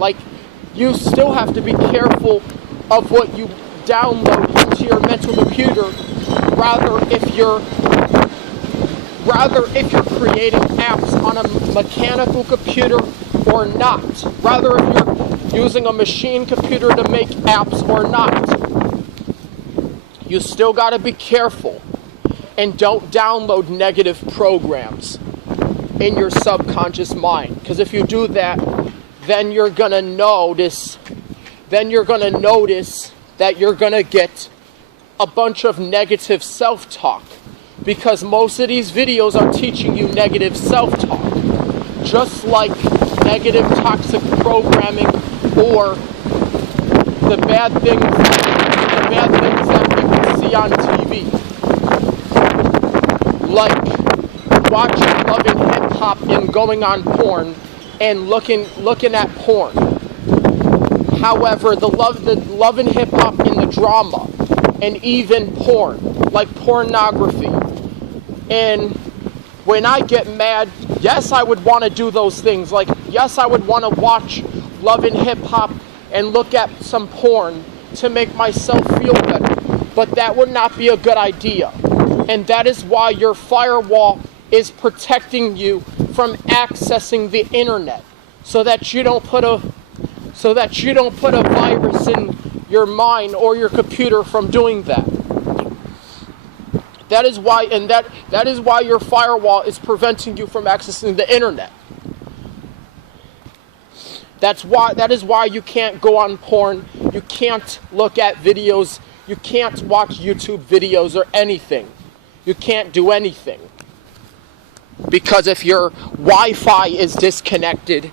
Like, you still have to be careful of what you download into your mental computer, rather if you're creating apps on a mechanical computer or not, rather if you're using a machine computer to make apps or not. You still got to be careful and don't download negative programs in your subconscious mind, because if you do that, then you're going to notice that you're going to get a bunch of negative self-talk, because most of these videos are teaching you negative self-talk, just like negative toxic programming or the bad things that people see on TV, like watching Love and Hip Hop and going on porn and looking at porn. However, the love and hip hop in the drama, and even porn, like pornography. And when I get mad, yes, I would want to do those things. Like, yes, I would want to watch love and hip hop and look at some porn to make myself feel better. But that would not be a good idea. And that is why your firewall is protecting you from accessing the internet, so that you don't put a virus in your mind or your computer from doing that. That is why your firewall is preventing you from accessing the internet. That is why you can't go on porn, you can't look at videos, you can't watch YouTube videos or anything. You can't do anything. Because if your Wi-Fi is disconnected,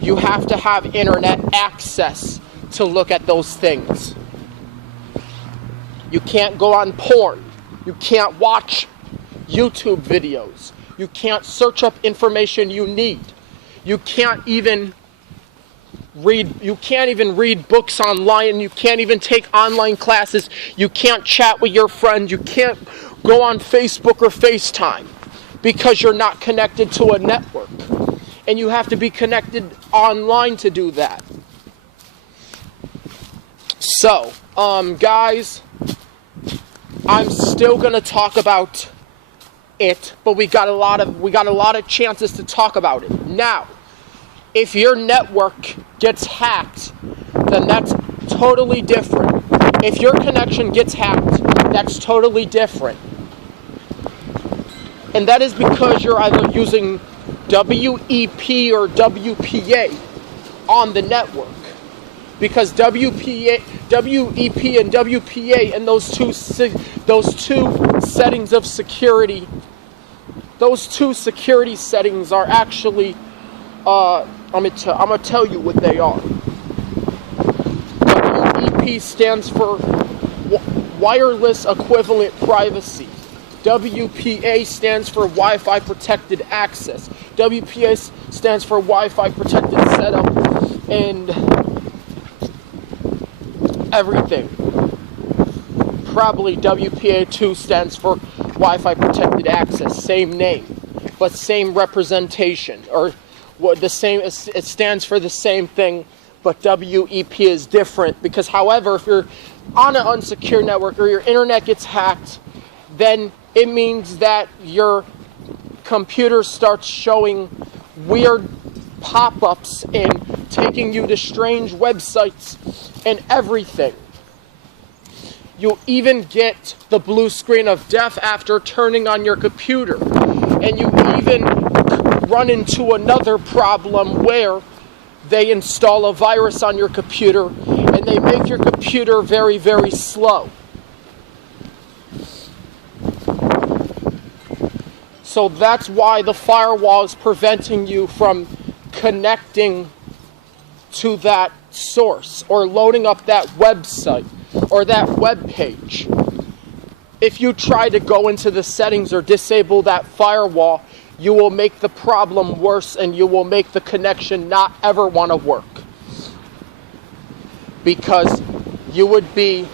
you have to have internet access to look at those things. You can't go on porn. You can't watch YouTube videos. You can't search up information you need. You can't even read books online. You can't even take online classes. You can't chat with your friends. You can't go on Facebook or FaceTime, because you're not connected to a network. And you have to be connected online to do that. So, guys, I'm still gonna talk about it, but we got a lot of chances to talk about it. Now, if your network gets hacked, then that's totally different. If your connection gets hacked, that's totally different. And that is because you're either using WEP or WPA on the network. Because WEP and WPA and those two settings of security, those two security settings are actually, I'm gonna tell you what they are. WEP stands for Wireless Equivalent Privacy. WPA stands for Wi-Fi Protected Access. WPA stands for Wi-Fi Protected Setup and everything. Probably WPA2 stands for Wi-Fi Protected Access. Same name, but same representation, or what the same. It stands for the same thing, but WEP is different. Because, however, if you're on an unsecure network or your internet gets hacked, then it means that your computer starts showing weird pop-ups and taking you to strange websites and everything. You'll even get the blue screen of death after turning on your computer. And you even run into another problem where they install a virus on your computer and they make your computer very, very slow. So that's why the firewall is preventing you from connecting to that source or loading up that website or that web page. If you try to go into the settings or disable that firewall, you will make the problem worse and you will make the connection not ever want to work. Because you would be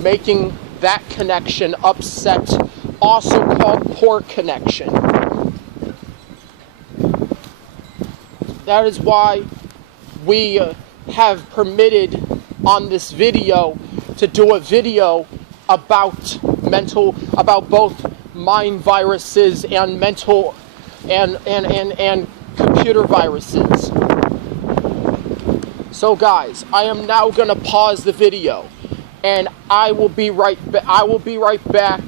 making that connection upset, also called poor connection. That is why we have permitted on this video to do a video about both mind viruses and mental and computer viruses. So guys, I am now going to pause the video, and I will be right back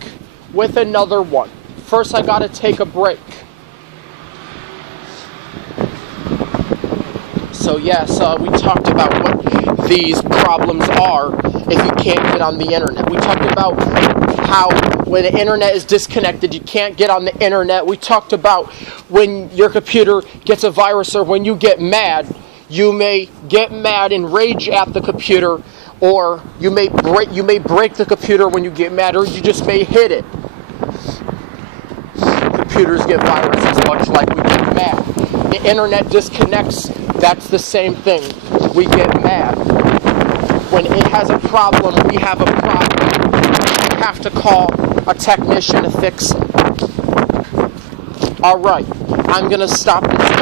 with another one. First, I got to take a break. So yes, we talked about what these problems are if you can't get on the internet. We talked about how when the internet is disconnected, you can't get on the internet. We talked about when your computer gets a virus, or when you get mad, you may get mad and rage at the computer, or you may break the computer when you get mad, or you just may hit it. Computers get viruses much like we get mad. The internet disconnects. That's the same thing. We get mad. When it has a problem, we have a problem. We have to call a technician to fix it. Alright, I'm going to stop this